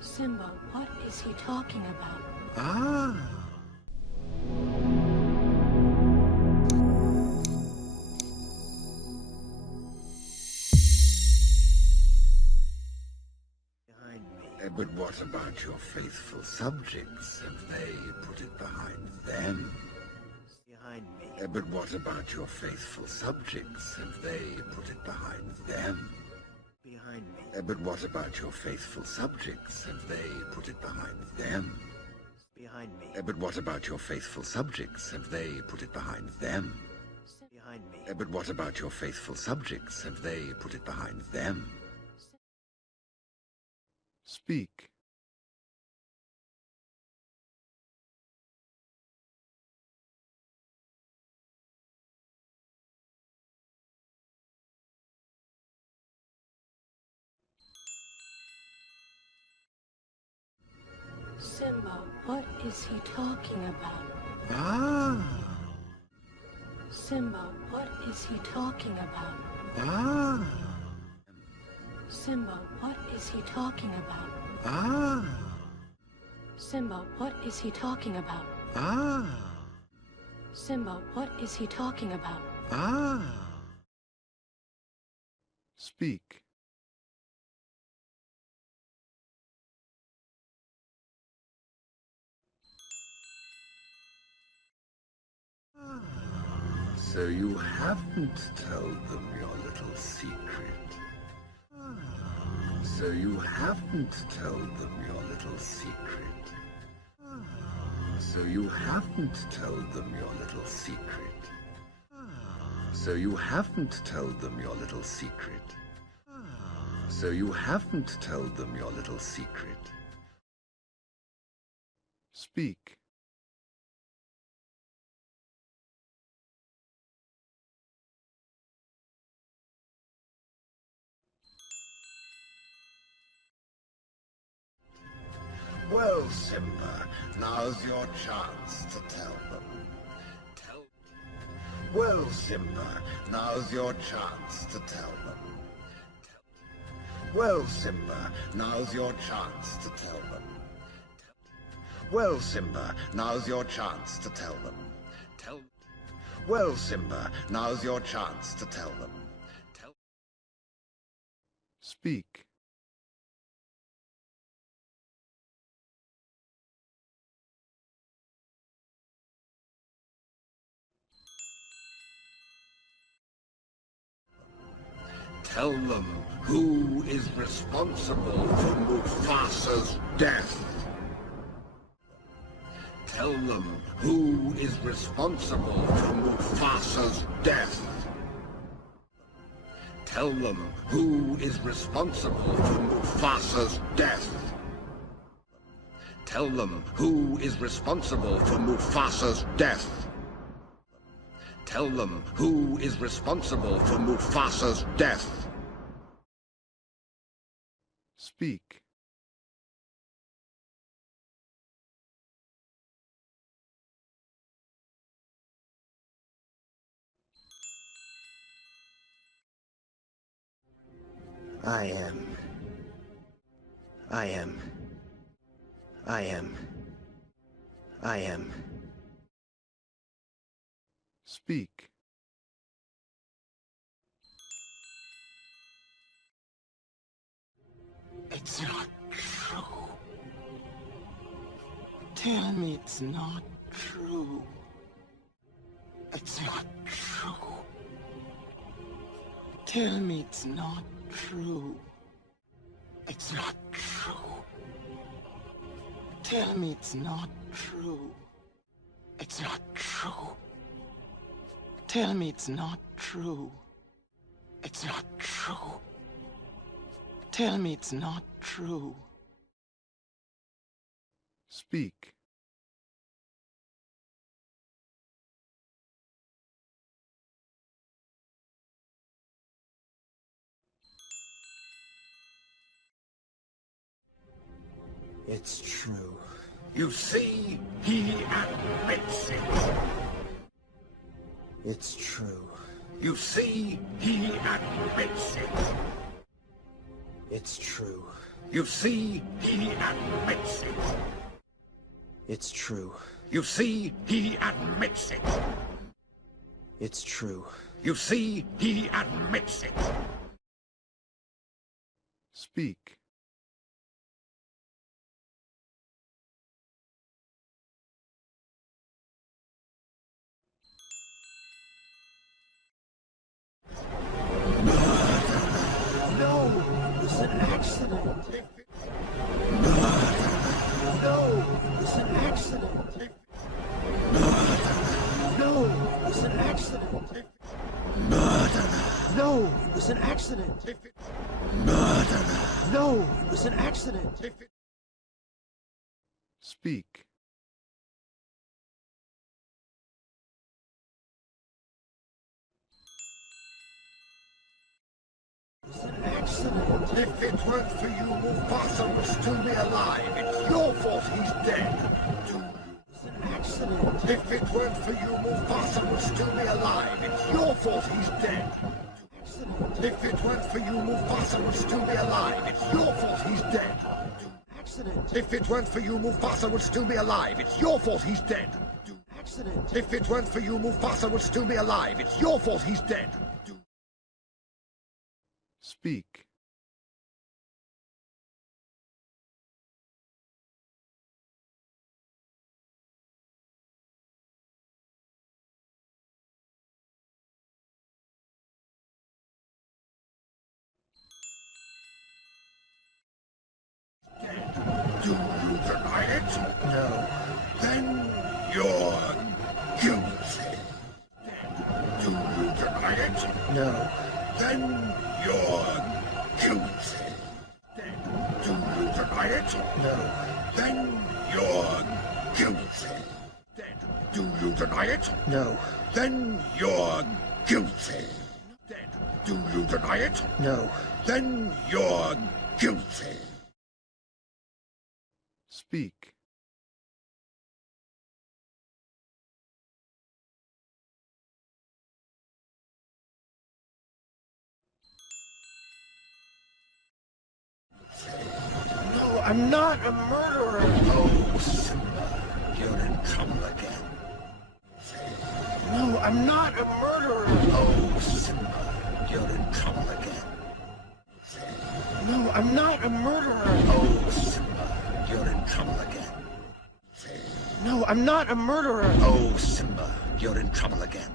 Simba, what is he talking about? Ah. But what about your faithful subjects? Have they put it behind them? Behind me. But what about your faithful subjects? Have they put it behind them? Behind me. But what about your faithful subjects? Have they put it behind them? Behind me. But what about your faithful subjects? Have they put it behind them? Behind me. But what about your faithful subjects? Have they put it behind them? Speak. Simba, what is he talking about? Ah. Simba, what is he talking about? Ah. Simba, what is he talking about? Ah. Simba, what is he talking about? Ah. Simba, what is he talking about? Ah. Speak. So you haven't told them your little secret. So you haven't told them your little secret. So you haven't told them your little secret. So you haven't told them your little secret. So you haven't told them your little secret. Speak. Well, Simba, now's your chance to tell them. Well, Simba, now's your chance to tell them. Well, Simba, now's your chance to tell them. Well, Simba, now's your chance to tell them. Well, Simba, now's your chance to tell them. Speak. Tell them who is responsible for Mufasa's death. Tell them who is responsible for Mufasa's death. Tell them who is responsible for Mufasa's death. Tell them who is responsible for Mufasa's death. Tell them who is responsible for Mufasa's death. Speak. I am. I am. I am. I am. Speak. It's not true. Tell me it's not true. It's not true. Tell me it's not true. It's not true. Tell me it's not true. It's not true. Tell me it's not true. It's not true. Tell me it's not true. Speak. It's true. You see, he admits it. It's true. You see, he admits it. It's true. You see, he admits it. It's true. You see, he admits it. It's true. You see, he admits it. Speak. No, it was an accident. No, it was an accident. No, it was an accident. No, it was an accident. No, it was an accident. Speak. If it weren't for you, Mufasa would still be alive. It's your fault he's dead. If it weren't for you, Mufasa would still be alive. It's your fault he's dead. If it weren't for you, Mufasa would still be alive. It's your fault he's dead. If it weren't for you, Mufasa would still be alive. It's your fault he's dead. If it weren't for you, Mufasa would still be alive. It's your fault he's dead. Speak. Do you deny it? No. Then you're guilty. Do you deny it? No. Then you're guilty. Do you deny it? No. Then you're guilty. Do you deny it? No. Then you're guilty. Do you deny it? No. Then you're guilty. Speak. No, I'm not a murderer. Oh, Simba, you're in trouble again. No, I'm not a murderer. Oh, Simba, you're in trouble again. No, I'm not a murderer. Oh, Simba, you're in trouble again. No, I'm not a murderer. Oh, Simba, you're in trouble again.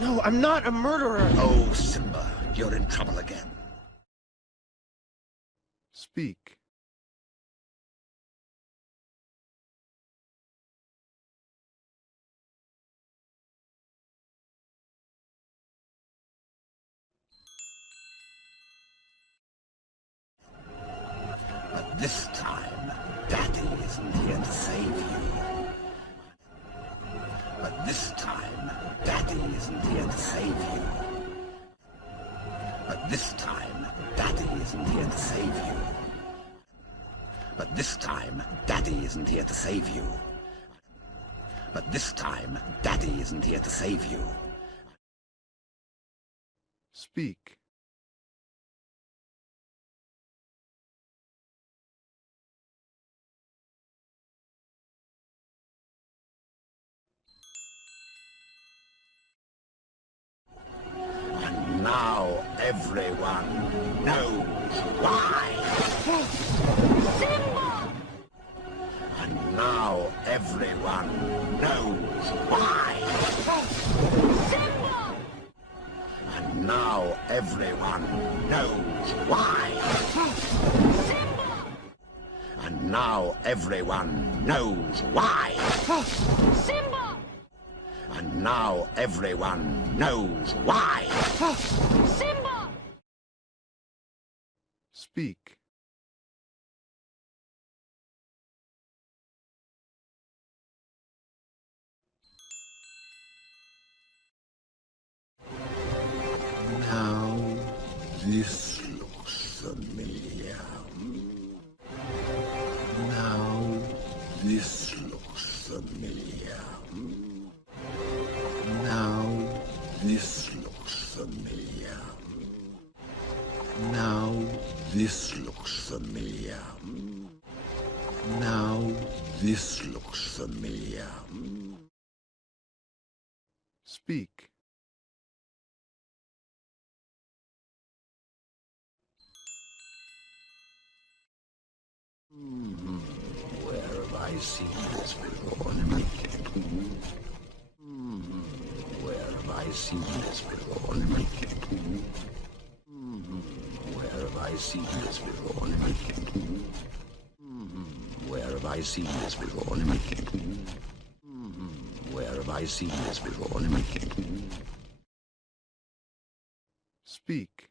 No, I'm not a murderer. Oh, Simba, you're in trouble again. Speak. But this time, Daddy isn't here to save you. But this time, Daddy isn't here to save you. But this time, Daddy isn't here to save you. But this time, Daddy isn't here to save you. But this time, Daddy isn't here to save you. Speak. And now everyone knows why. Simba! And now everyone knows why. Simba! And now everyone knows why. Simba! And now everyone knows why. Simba! And now everyone knows why. Simba! Speak. Now this looks familiar. Now this looks familiar. Now this looks familiar. Now this looks familiar. Now this looks familiar. Speak. Where have I seen this before? Where have I seen this before? Where have I seen this before? Where have I seen this before? Where have I seen this before? Speak.